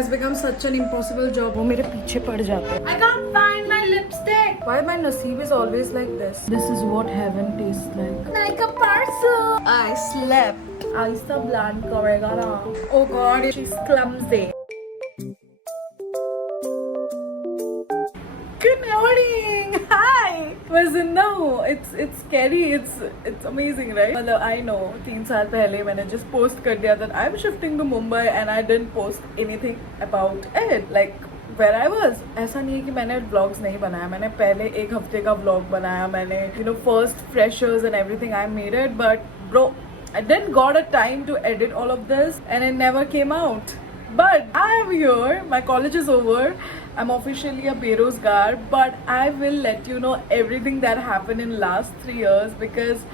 has become such an impossible job. वो मेरे पीछे पड़ जाते हैं. I can't find my lipstick. Why my naseeb is always like this? This is what heaven tastes like. Like a parcel. I slept. Aisa bland करेगा ना. Oh God, she's clumsy. Good morning. Hi. मैं जिंदा हूँ. It's scary. It's amazing, right? मतलब I know 3 साल पहले मैंने just post कर दिया that I'm shifting to Mumbai and I didn't post anything about it. Like where I was. ऐसा नहीं है कि मैंने vlogs नहीं बनाया. मैंने पहले एक हफ्ते का vlog बनाया. मैंने first freshers and everything I made it. But bro, I didn't got a time to edit all of this and it never came out. But I am here. My college is over. I'm officially a berozgar, but I will let you know everything that happened in last 3 years because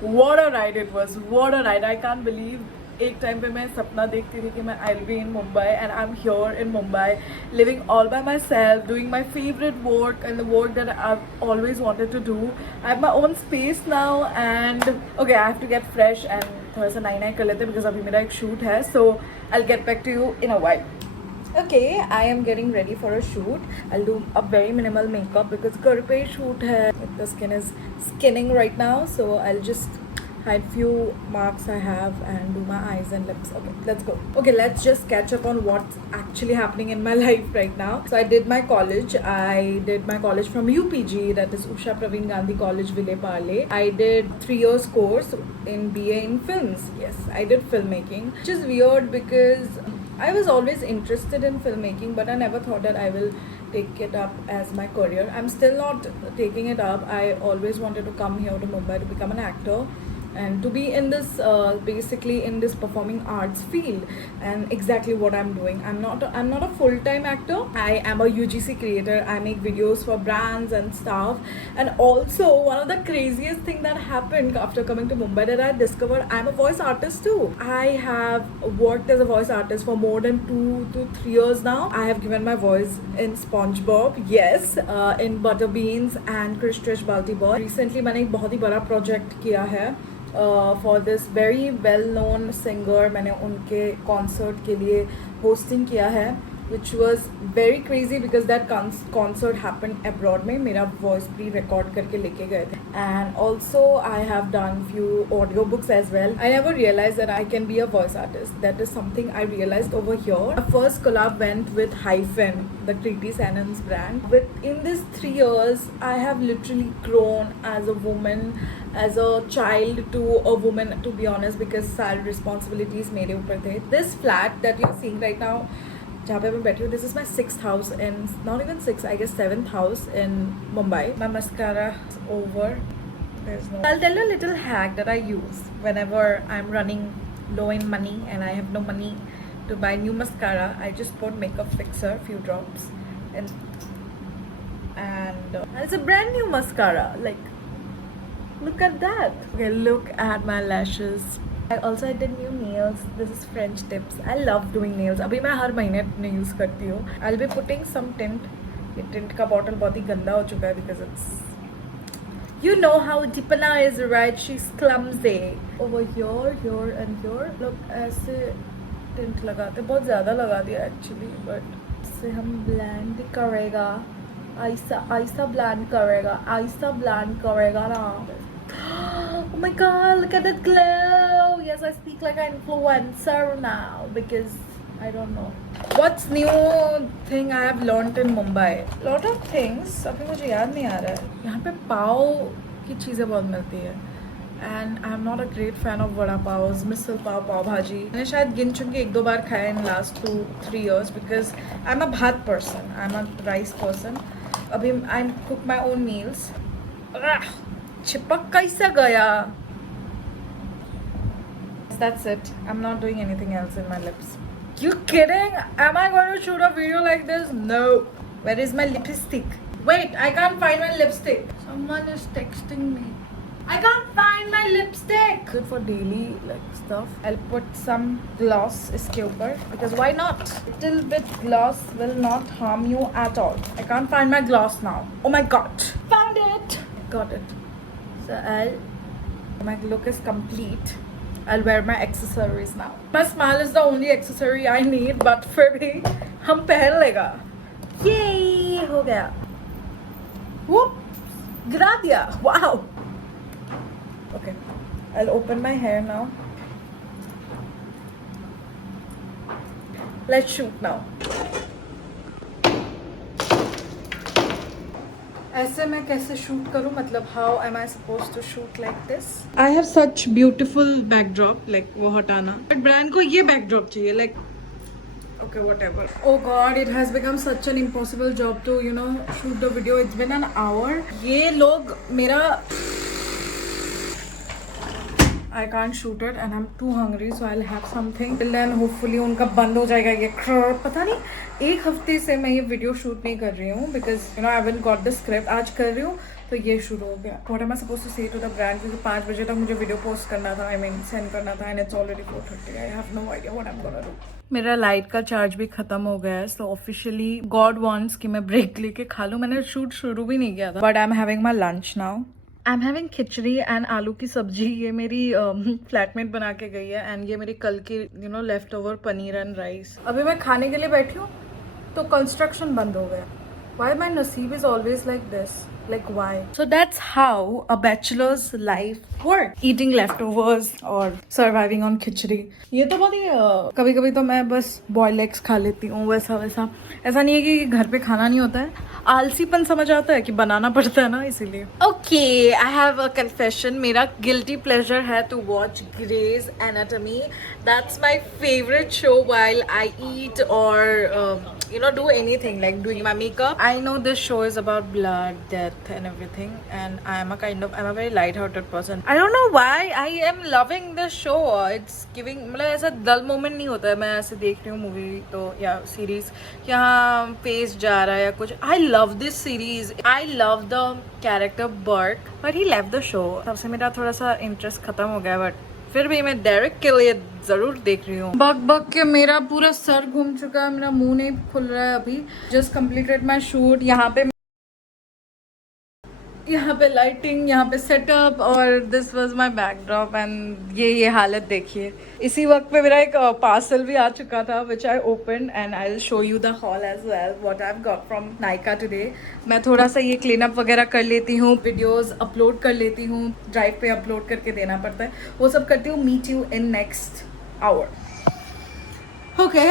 what a ride it was. What a ride. I can't believe एक time पे मैं सपना देखती थी कि मैं I'll be in Mumbai and I'm here in Mumbai living all by myself doing my favorite work and the work that I've always wanted to do. I have my own space now and okay, I have to get fresh and थोड़ा सा नाई कर लेते because अभी मेरा एक shoot है, so I'll get back to you in a while. Okay, I am getting ready for a shoot. I'll do a very minimal makeup because घर पे shoot है. The skin is skinning right now, so I'll just hide few marks I have and do my eyes and lips. Okay, let's go. Okay, let's just catch up on what's actually happening in my life right now. So I did my college. I did my college from UPG, that is Usha Praveen Gandhi College, Vile Parle. I did 3 years course in BA in films. Yes, I did filmmaking, which is weird because I was always interested in filmmaking, but I never thought that I will take it up as my career. I'm still not taking it up. I always wanted to come here to Mumbai to become an actor and to be in this basically in this performing arts field, and exactly what I'm doing. I'm not a full-time actor. I am a UGC creator. I make videos for brands and stuff. And also one of the craziest thing that happened after coming to Mumbai that I discovered I'm a voice artist too. I have worked as a voice artist for more than 2 to 3 years now. I have given my voice in SpongeBob, yes, in Butterbeans and Krish Trish Balti Boy. Recently मैंने एक बहुत ही बड़ा project किया है for this very well known singer. मैंने उनके concert के लिए hosting किया है, which was very crazy because that concert happened abroad में. मेरा voice pre-record करके लेके गए थे. And also I have done few audiobooks as well. I never realized that I can be a voice artist. That is something I realized over here. My first collab went with Hyphen, the Kriti Senon's brand. Within these 3 years, I have literally grown as a woman, as a child to a woman, to be honest, because सारी responsibilities मेरे ऊपर थे. This flat that you're seeing right now, जहाँ पे मैं बैठी हूँ, this is my 6th house and not even 6th, I guess 7th house in Mumbai. My mascara is over. There's no. I'll tell you a little hack that I use whenever I'm running low in money and I have no money to buy new mascara. I just put makeup fixer, few drops, and it's a brand new mascara. Like, look at that. Okay, look at my lashes. I did new nails. This is French tips. I love doing nails. अभी मैं हर महीने अपने use करती हूँ. I'll be putting some tint. ये tint का bottle बहुत ही गंदा हो चुका है because it's, you know how Deepana is, right? She's clumsy. Over here and here. Look, ऐसे tint लगाते, बहुत ज़्यादा लगा दिया actually, but इससे हम blend करेगा. आइसा blend करेगा ना. Oh my god, look at that glow. Yes, I speak like an influencer now because I don't know. What's new thing I have learned in Mumbai? Lot of things. अभी मुझे याद नहीं आ रहा है. यहाँ पे पाव की चीज़ें बहुत मिलती है. And I'm not a great fan of vada pavs, misal pav, pav bhaji. मैंने शायद गिन चुन के 1-2 बार खाया in last 2-3 years because I'm a bhat person. I'm a rice person. अभी I cook my own meals. चिपक कैसा गया? That's it. I'm not doing anything else in my lips. You kidding? Am I going to shoot a video like this? No. Where is my lipstick? Wait, I can't find my lipstick. Someone is texting me. I can't find my lipstick. Good for daily like stuff. I'll put some gloss इसके ऊपर because why not? Little bit gloss will not harm you at all. I can't find my gloss now. Oh my god. Found it. Got it. So my look is complete. I'll wear my accessories now. My smile is the only accessory I need, but फिर भी हम पहन लेगा. Yay! हो गया. Whoop! गिरा दिया. Wow! Okay. I'll open my hair now. Let's shoot now. ऐसे मैं कैसे शूट करूँ, मतलब how am I suppose to shoot like this. I have such beautiful backdrop, like वो हटाना, बट ब्रांड को ये बैकड्रॉप चाहिए, like okay whatever. Oh god, it has become such an impossible job to shoot the video. It's been an hour. ये लोग मेरा I can't shoot it and I'm too hungry, so I'll have something. Till then hopefully उनका बंद हो जाएगा ये पता नहीं. एक हफ्ते से मैं ये वीडियो शूट नहीं कर रही हूँ because I haven't got the script. आज कर रही हूँ तो ये शुरू हो गया. What am I supposed to say to the brand? क्योंकि 5 बजे तक मुझे वीडियो पोस्ट करना था, I mean सेंड करना था, and it's already 4:30. I have no idea what I'm gonna do. मेरा लाइट का चार्ज भी खत्म हो गया है, सो ऑफिशियली गॉड वांट्स कि मैं ब्रेक लेके खा लूँ. मैंने शूट शुरू भी नहीं किया था, but I am having my lunch now. I am having khichdi and आलू की सब्जी. ये मेरी फ्लैटमेट बना के गई है, एंड ये मेरी कल की left over paneer and rice. अभी मैं खाने के लिए बैठी हूँ तो कंस्ट्रक्शन बंद हो गया. Why my naseeb is always like this? Like why? So that's how a bachelor's life works. Eating leftovers or surviving on खिचड़ी. ये तो बहुत ही कभी कभी तो मैं बस बॉयल एग्स खा लेती हूँ, वैसा वैसा. ऐसा नहीं है कि घर पे खाना नहीं होता है, आलसीपन समझ आता है कि बनाना पड़ता है ना, इसीलिए. Okay, I have a confession. मेरा guilty pleasure है to watch Grey's Anatomy. That's my favorite show while I eat or do anything like doing my makeup. I know this show is about blood, death and everything, and I'm a very light-hearted person. I don't know why I am loving this show. It's giving मतलब ऐसा dull moment नहीं होता है. मैं ऐसे देख रही हूँ मूवी तो या सीरीज, यहाँ फेस जा रहा है या कुछ. I love this series. I love the character Burke, but he left the show. तब से मेरा थोड़ा सा इंटरेस्ट खत्म हो गया, बट फिर भी मैं डेरेक के लिए जरूर देख रही हूँ. बक बक के मेरा पूरा सर घूम चुका है, मेरा मुंह नहीं खुल रहा है अभी. Just completed my shoot. यहाँ पे लाइटिंग, यहाँ पे सेटअप, और this was my backdrop, and ये हालत देखिए. इसी वक्त पे मेरा एक पार्सल भी आ चुका था which I open, and I will show you the haul as well what I have got from Nykaa today. मैं थोड़ा सा ये क्लीन अप वगैरह कर लेती हूँ, वीडियोस अपलोड कर लेती हूँ, ड्राइव पे अपलोड करके देना पड़ता है, वो सब करती हूँ. Meet you in next hour. Okay,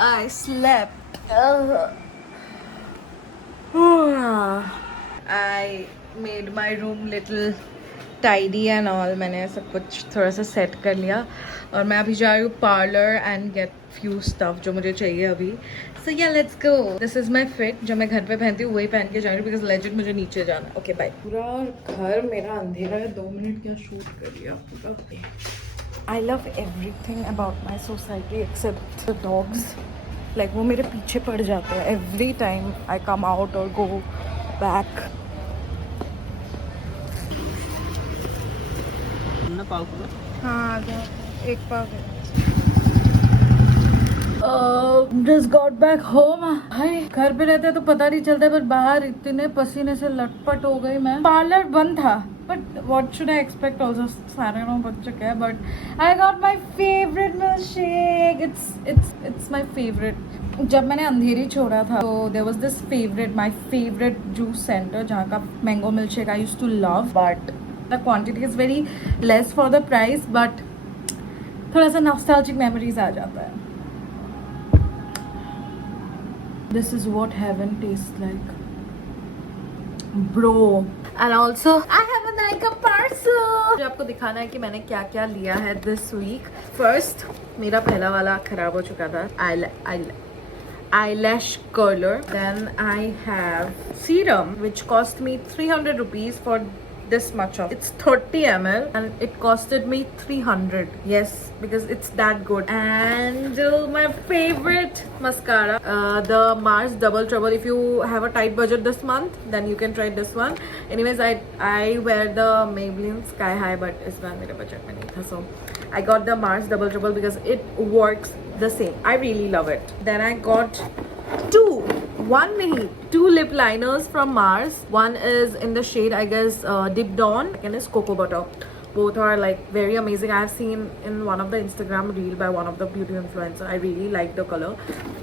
I slept. I made my room little tidy and all. मैंने सब कुछ थोड़ा सा सेट कर लिया, और मैं अभी जा रही हूँ parlour and gate few stuff जो मुझे चाहिए अभी. सो या let's go. This is my fit जो मैं घर पे पहनती हूँ, वही पहन के जा रही हूँ बिकॉज लेजिट मुझे नीचे जाना है. Okay bye. पूरा घर मेरा अंधेरा है. 2 मिनट क्या शूट कर लिया पूरा. I love everything about my society except the dogs. Like वो मेरे पीछे पड़ जाते हैं every time I come out और गो बैक. पाव हाँ, एक पाव है. Just got back home. भाई घर पे रहते तो पता नहीं चलता, पर बाहर इतने पसीने से लटपट हो गई मैं. पार्लर बंद था, but what should I expect. Also सारे 9 बज चुके हैं, but I got my favourite milk shake. It's my favourite. जब मैंने अंधेरी छोड़ा था तो there was this favourite, my favourite juice centre जहाँ का mango milk shake I used to love, but the quantity is very less for the price, but थोड़ा सा nostalgic memories आ जाता है. This is what heaven tastes like, bro. And also I have a Nykaa parcel. मुझे आपको दिखाना है कि मैंने क्या क्या लिया है this week. First, मेरा पहला वाला खराब हो चुका था, eyelash curler. Then I have serum which cost me 300 rupees for this much of. It's 30 ml and it costed me 300. Yes, because it's that good. And my favorite mascara, the Mars Double Trouble. If you have a tight budget this month, then you can try this one. Anyways, I wear the Maybelline Sky High, but इस बार मेरे budget में नहीं था, so I got the Mars Double Trouble because it works the same. I really love it. Then I got two lip liners from Mars. One is in the shade I guess Dip Dawn, second is Cocoa Butter. both are like very amazing. I've seen in one of the Instagram reel by one of the beauty influencer. I really like the color.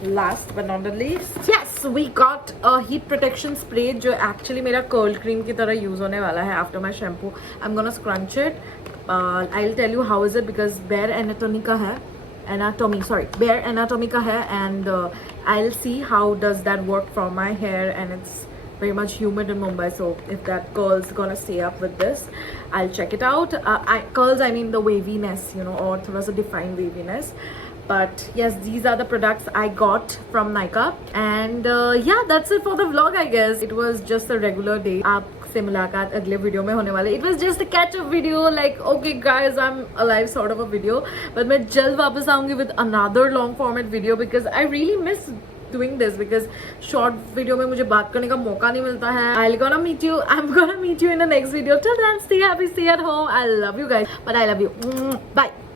Last but not the least, yes, we got a heat protection spray जो actually मेरा curl cream की तरह use होने वाला है after my shampoo. I'm gonna scrunch it. I'll tell you how is it because Bare Anatomy का है. Bare Anatomy का है, and I'll see how does that work for my hair, and it's very much humid in Mumbai, so if that curl's gonna stay up with this, I'll check it out. Curls, I mean the waviness, you know, or thoda sa defined waviness. But yes, these are the products I got from Nykaa, and yeah, that's it for the vlog. I guess it was just a regular day. आपसे मुलाकात अगले video में होने वाले. It was just a catch up video, like okay guys, I'm alive sort of a video. But मैं जल्द वापस आऊँगी with another long format video because I really miss doing this because short video में मुझे बात करने का मौका नहीं मिलता है. I'm gonna meet you in the next video. Till then, stay happy, stay at home. I love you guys, but I love you. Bye.